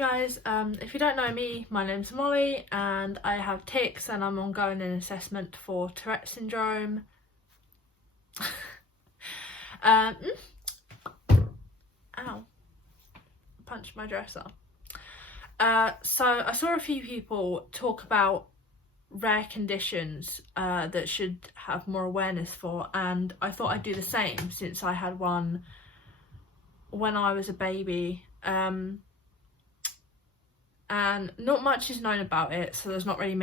guys, if you don't know me, my name's Molly and I have tics and I'm ongoing an assessment for Tourette syndrome. Ow, punched my dresser. So I saw a few people talk about rare conditions that should have more awareness for, and I thought I'd do the same since I had one when I was a baby. And not much is known about it, so there's not really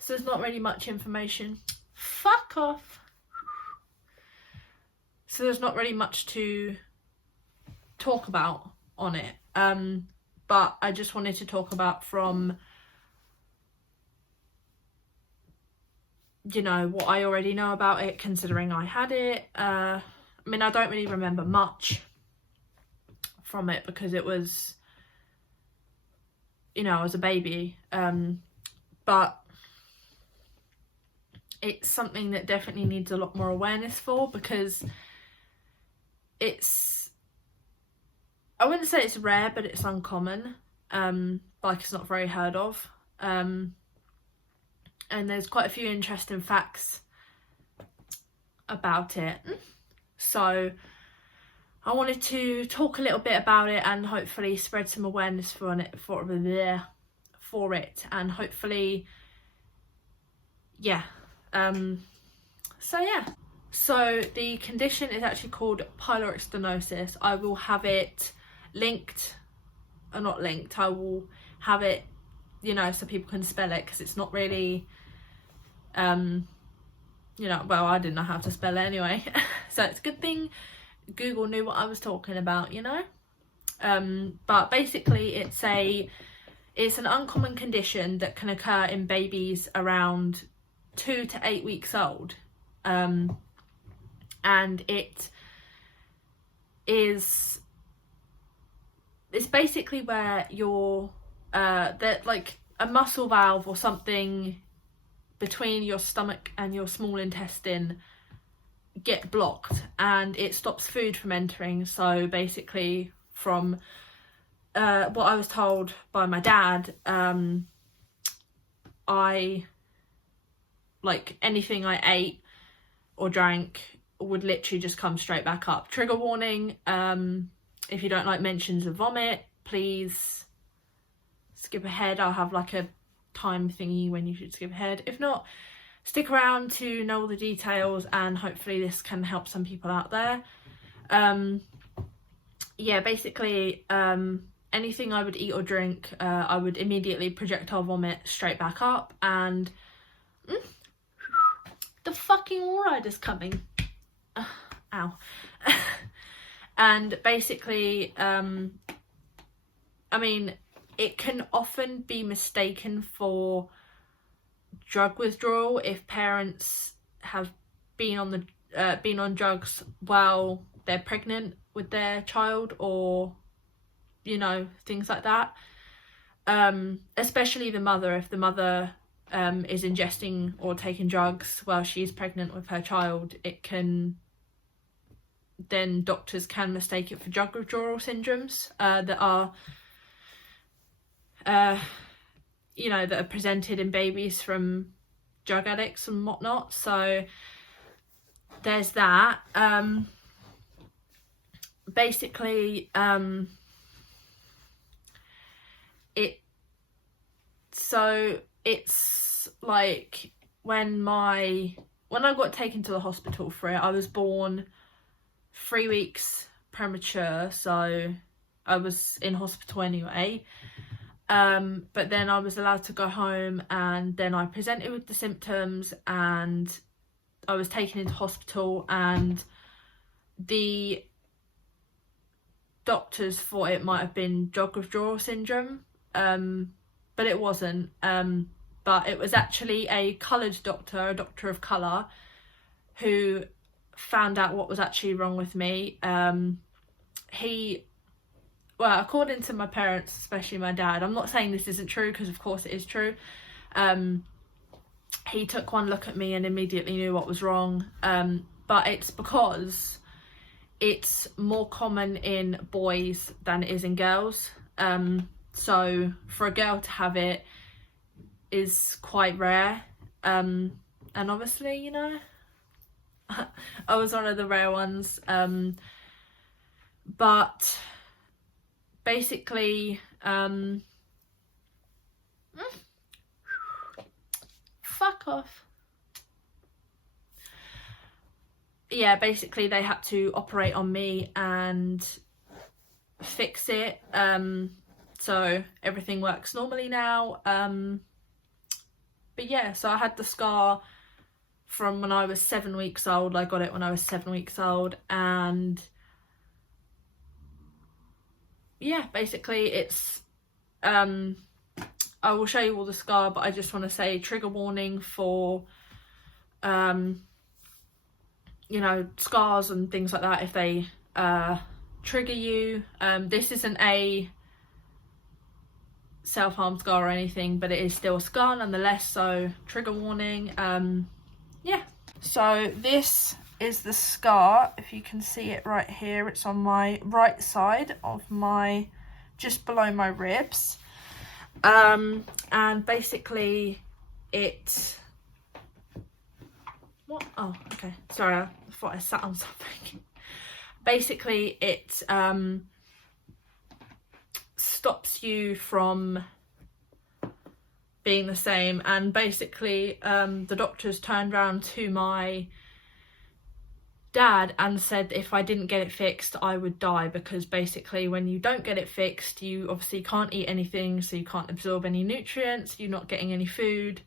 so there's not really much information. Fuck off. So there's not really much to talk about on it. But I just wanted to talk about from, you know, what I already know about it, considering I had it. I mean, I don't really remember much from it because it was, you know, I was a baby, but it's something that definitely needs a lot more awareness for, because it's, I wouldn't say it's rare, but it's uncommon. Like, it's not very heard of, and there's quite a few interesting facts about it, so I wanted to talk a little bit about it and hopefully spread some awareness for it, and hopefully, yeah. So the condition is actually called pyloric stenosis. I will have it linked, or not linked, I will have it, you know, so people can spell it, because it's not really, you know, well, I didn't know how to spell it anyway. So it's a good thing Google knew what I was talking about, you know. But basically it's an uncommon condition that can occur in babies around 2 to 8 weeks old, and it's basically where your that like a muscle valve or something between your stomach and your small intestine get blocked, and it stops food from entering. So basically, from what I was told by my dad, anything I ate or drank would literally just come straight back up. Trigger warning, if you don't like mentions of vomit, please skip ahead. I'll have like a time thingy when you should skip ahead. If not, stick around to know all the details, and hopefully this can help some people out there. Yeah, basically, anything I would eat or drink, I would immediately projectile vomit straight back up, and the fucking wallrider's coming. Ow. And basically, I mean, it can often be mistaken for drug withdrawal if parents have been on drugs while they're pregnant with their child, or, you know, things like that. Especially the mother, if the mother is ingesting or taking drugs while she's pregnant with her child, then doctors can mistake it for drug withdrawal syndromes that are you know, that are presented in babies from drug addicts and whatnot. So there's that. Basically, it's like when I got taken to the hospital for it, I was born 3 weeks premature, so I was in hospital anyway. But then I was allowed to go home, and then I presented with the symptoms, and I was taken into hospital, and the doctors thought it might have been drug withdrawal syndrome, but it wasn't. But it was actually a coloured doctor, a doctor of colour, who found out what was actually wrong with me. Well, according to my parents, especially my dad, I'm not saying this isn't true, because of course it is true, he took one look at me and immediately knew what was wrong, but it's because it's more common in boys than it is in girls. So for a girl to have it is quite rare. And obviously, you know, I was one of the rare ones. But basically, fuck off. Yeah, basically they had to operate on me and fix it. So everything works normally now. But yeah, so I had the scar from when I was 7 weeks old. I got it when I was 7 weeks old, and yeah, basically it's I will show you all the scar, but I just want to say trigger warning for you know, scars and things like that if they trigger you. This isn't a self-harm scar or anything, but it is still a scar nonetheless, so trigger warning. Yeah, so this is the scar. If you can see it right here, it's on my right side of my, just below my ribs. And basically it, what, oh okay, sorry, I thought I sat on something. Basically it stops you from being the same, and basically the doctors turned around to my dad and said if I didn't get it fixed I would die, because basically when you don't get it fixed you obviously can't eat anything, so you can't absorb any nutrients, you're not getting any food,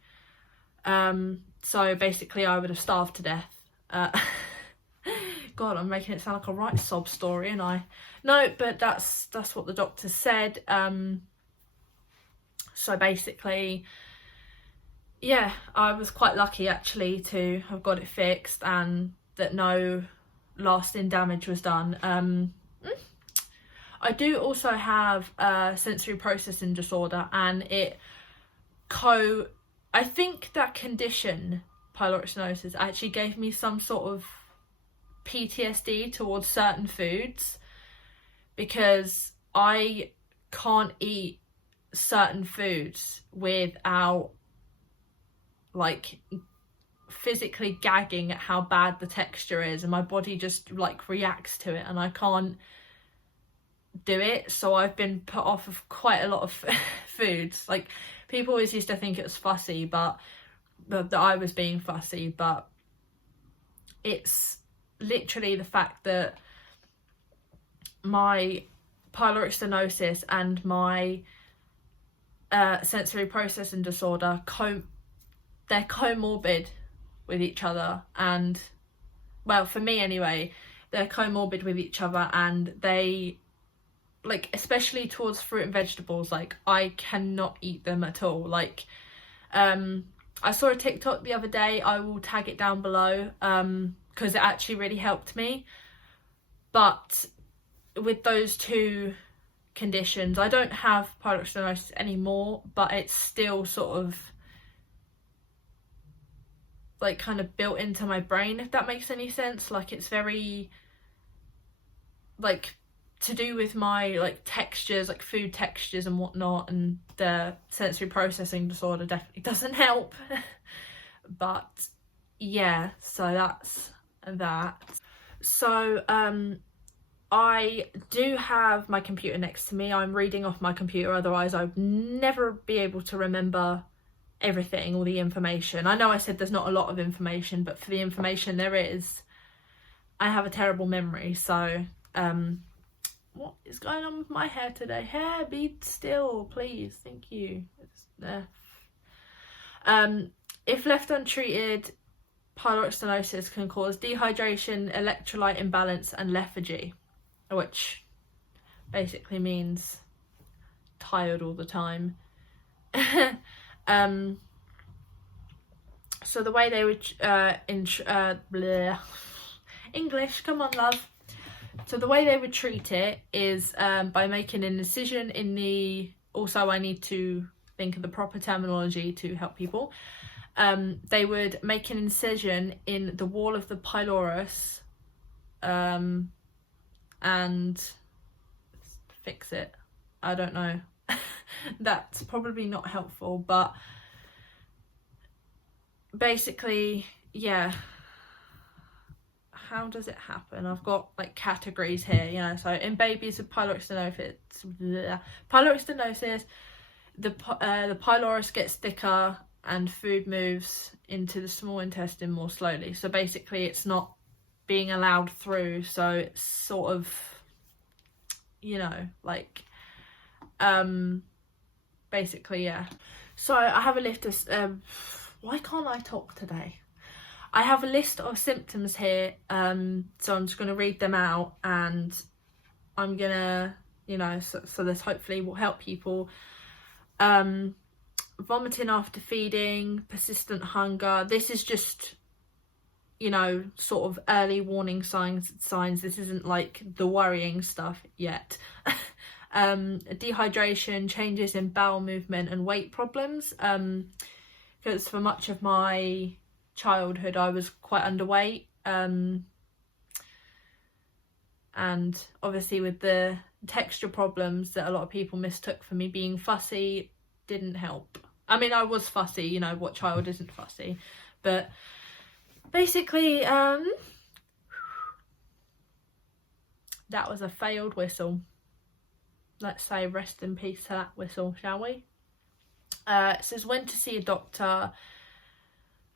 so basically I would have starved to death. God, I'm making it sound like a right sob story, and no, but that's what the doctor said. So basically, yeah, I was quite lucky actually to have got it fixed and that no lasting damage was done. I do also have a sensory processing disorder, and I think that condition, pyloric stenosis, actually gave me some sort of PTSD towards certain foods, because I can't eat certain foods without like physically gagging at how bad the texture is, and my body just like reacts to it and I can't do it. So I've been put off of quite a lot of foods. Like, people always used to think it was fussy, but that I was being fussy, but it's literally the fact that my pyloric stenosis and my sensory processing disorder, they're comorbid with each other, and well, for me anyway, they're comorbid with each other, and they, like, especially towards fruit and vegetables, like I cannot eat them at all. Like I saw a TikTok the other day, I will tag it down below, because it actually really helped me. But with those two conditions, I don't have pyloric stenosis anymore, but it's still sort of like kind of built into my brain, if that makes any sense. Like, it's very like to do with my like textures, like food textures and whatnot, and the sensory processing disorder definitely doesn't help. But yeah, so that's that. So I do have my computer next to me. I'm reading off my computer, otherwise I'd never be able to remember everything, all the information. I know I said there's not a lot of information, but for the information there is, I have a terrible memory. So what is going on with my hair today? Hair, be still, please. Thank you. If left untreated, pyloric stenosis can cause dehydration, electrolyte imbalance, and lethargy, which basically means tired all the time. So the way they would English, come on love. So the way they would treat it is by making an incision in the, also I need to think of the proper terminology to help people. They would make an incision in the wall of the pylorus, and fix it. I don't know. That's probably not helpful, but basically, yeah. How does it happen? I've got like categories here, you know. So in babies with pyloric stenosis, the pylorus gets thicker and food moves into the small intestine more slowly. So basically it's not being allowed through, so it's sort of, you know, like basically, yeah. So I have a list of why can't I talk today? I have a list of symptoms here, so I'm just going to read them out, and I'm gonna, you know, so this hopefully will help people. Vomiting after feeding, persistent hunger. This is just, you know, sort of early warning signs. This isn't like the worrying stuff yet. Dehydration, changes in bowel movement, and weight problems. Because for much of my childhood I was quite underweight, and obviously with the texture problems that a lot of people mistook for me being fussy, didn't help. I mean, I was fussy, you know, what child isn't fussy? But basically, that was a failed whistle. Let's say rest in peace to that whistle, shall we? It says when to see a doctor.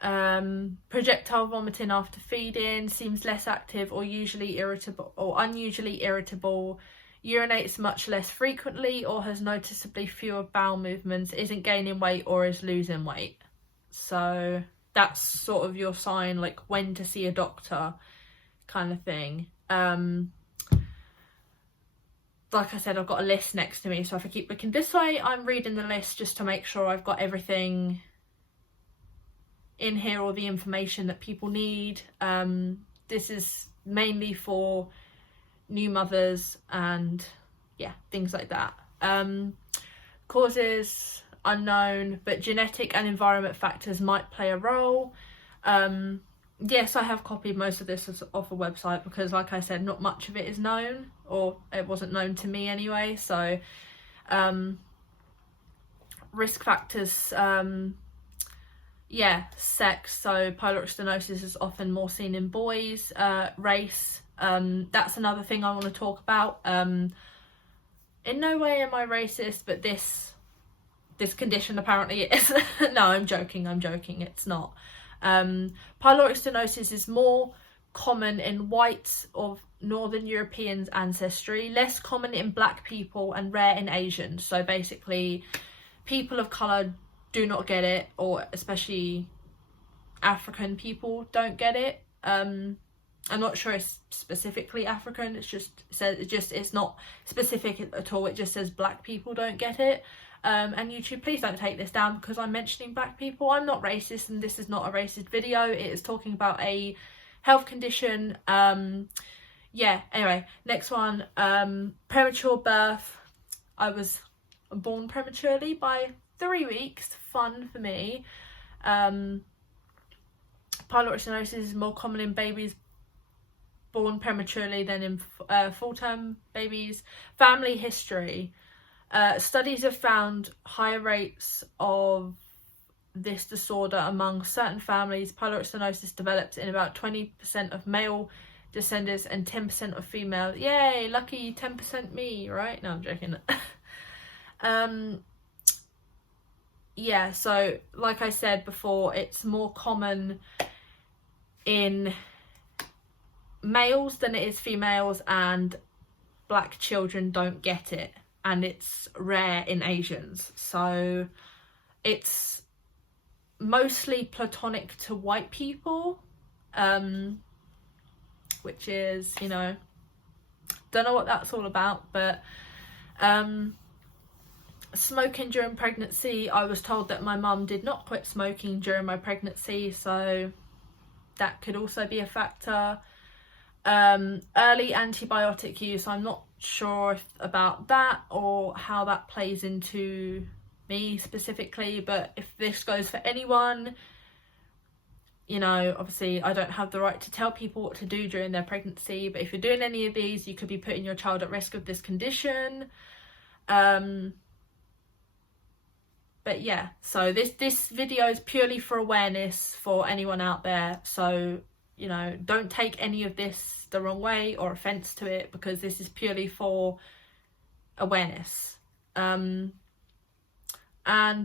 Projectile vomiting after feeding, seems less active or unusually irritable, urinates much less frequently or has noticeably fewer bowel movements, isn't gaining weight or is losing weight. So that's sort of your sign, like when to see a doctor kind of thing. Like I said, I've got a list next to me, so if I keep looking this way, I'm reading the list just to make sure I've got everything in here, all the information that people need. This is mainly for new mothers and yeah, things like that. Causes unknown, but genetic and environment factors might play a role. Yes, I have copied most of this off a website because, like I said, not much of it is known, or it wasn't known to me anyway. So risk factors, yeah, sex. So pyloric stenosis is often more seen in boys. Race, that's another thing I want to talk about. In no way am I racist, but this condition apparently is. No, I'm joking, it's not. Pyloric stenosis is more common in whites of Northern Europeans ancestry, less common in black people, and rare in Asians. So basically people of colour do not get it, or especially African people don't get it. I'm not sure it's specifically African, it's not specific at all, it just says black people don't get it. And YouTube, please don't take this down because I'm mentioning black people. I'm not racist and this is not a racist video. It is talking about a health condition. Yeah, anyway, next one. Premature birth. I was born prematurely by 3 weeks. Fun for me. Pyloric stenosis is more common in babies born prematurely than in full-term babies. Family history. Studies have found higher rates of this disorder among certain families. Pyloric stenosis develops in about 20% of male descendants and 10% of female. Yay, lucky 10% me, right? No, I'm joking. Yeah, so like I said before, it's more common in males than it is females, and black children don't get it, and it's rare in Asians. So it's mostly platonic to white people, which is, you know, don't know what that's all about. But smoking during pregnancy, I was told that my mum did not quit smoking during my pregnancy, so that could also be a factor. Early antibiotic use, I'm not sure about that or how that plays into me specifically, but if this goes for anyone, you know, obviously I don't have the right to tell people what to do during their pregnancy, but if you're doing any of these, you could be putting your child at risk of this condition. But yeah, so this video is purely for awareness for anyone out there. So, you know, don't take any of this the wrong way or offense to it, because this is purely for awareness. And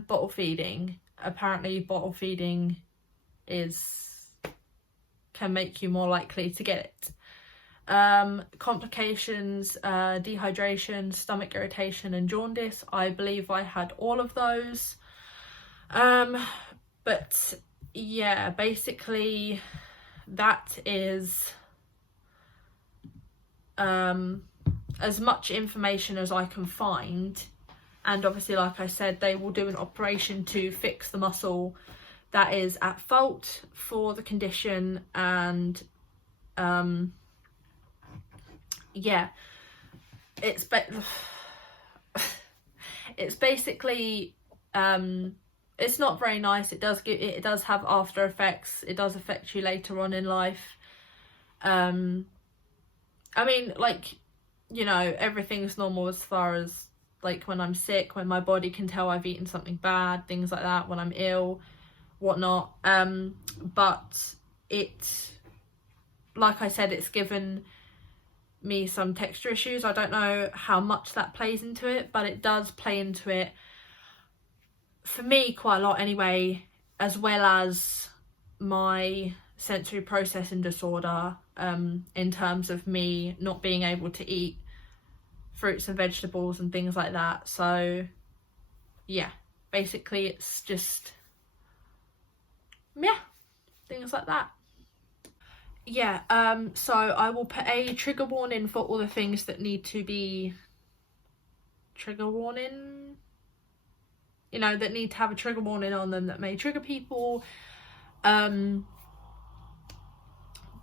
bottle feeding. Apparently bottle feeding can make you more likely to get it. Complications, dehydration, stomach irritation and jaundice. I believe I had all of those. But yeah, basically that is as much information as I can find. And obviously, like I said, they will do an operation to fix the muscle that is at fault for the condition. And yeah, it's basically it's not very nice. It does have after effects. It does affect you later on in life. I mean, like, you know, everything's normal as far as like when I'm sick, when my body can tell I've eaten something bad, things like that, when I'm ill, whatnot. But like I said, it's given me some texture issues. I don't know how much that plays into it, but it does play into it for me quite a lot anyway, as well as my sensory processing disorder, in terms of me not being able to eat fruits and vegetables and things like that. So yeah, basically it's just, yeah, things like that. Yeah, so I will put a trigger warning for all the things that need to be trigger warning, you know, that need to have a trigger warning on them that may trigger people.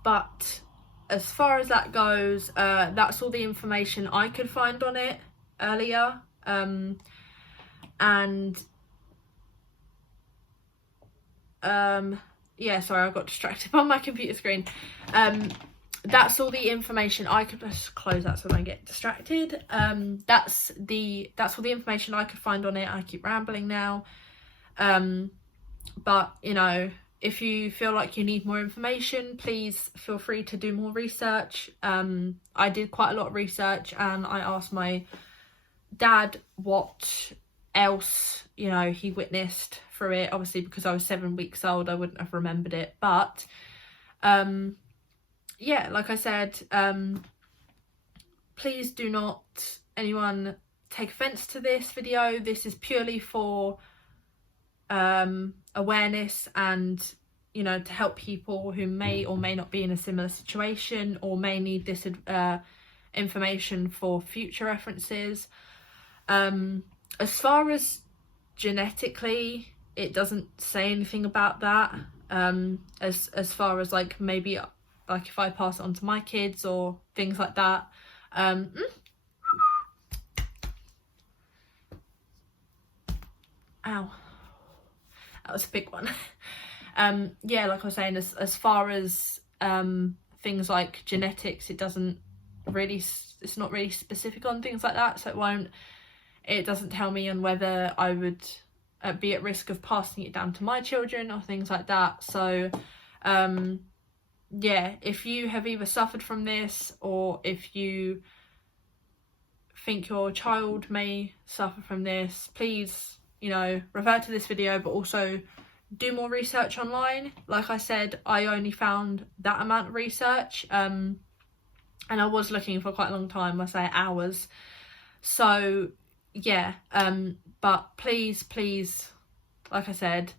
But as far as that goes, that's all the information I could find on it earlier. Yeah, sorry, I got distracted on my computer screen. That's all the information I could, let's close that so I don't get distracted. That's all the information I could find on it. I keep rambling now. But you know, if you feel like you need more information, please feel free to do more research. I did quite a lot of research, and I asked my dad what else, you know, he witnessed through it. Obviously, because I was 7 weeks old, I wouldn't have remembered it. But yeah, like I said, please do not anyone take offense to this video. This is purely for awareness, and you know, to help people who may or may not be in a similar situation, or may need this information for future references. As far as genetically, it doesn't say anything about that. As far as like maybe like if I pass it on to my kids or things like that. Ow, that was a big one. Yeah, like I was saying, as far as things like genetics, it's not really specific on things like that, so it doesn't tell me on whether I would be at risk of passing it down to my children or things like that. So yeah, if you have either suffered from this, or if you think your child may suffer from this, please, you know, refer to this video, but also do more research online. Like I said, I only found that amount of research, and I was looking for quite a long time, I say hours. So yeah, but please, like I said,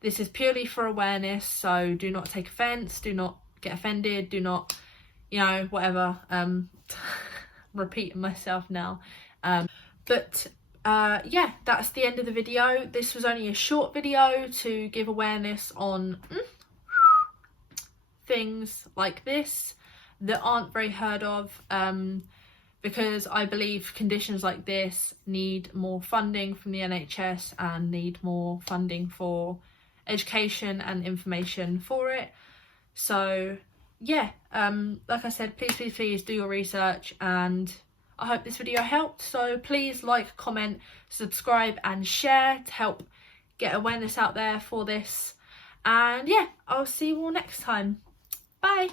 this is purely for awareness, so do not take offense, do not get offended, do not, you know, whatever. Repeating myself now. But yeah, that's the end of the video. This was only a short video to give awareness on things like this that aren't very heard of, because I believe conditions like this need more funding from the NHS and need more funding for education and information for it. So yeah, like I said, please do your research, and I hope this video helped. So please like, comment, subscribe and share to help get awareness out there for this. And yeah, I'll see you all next time. Bye.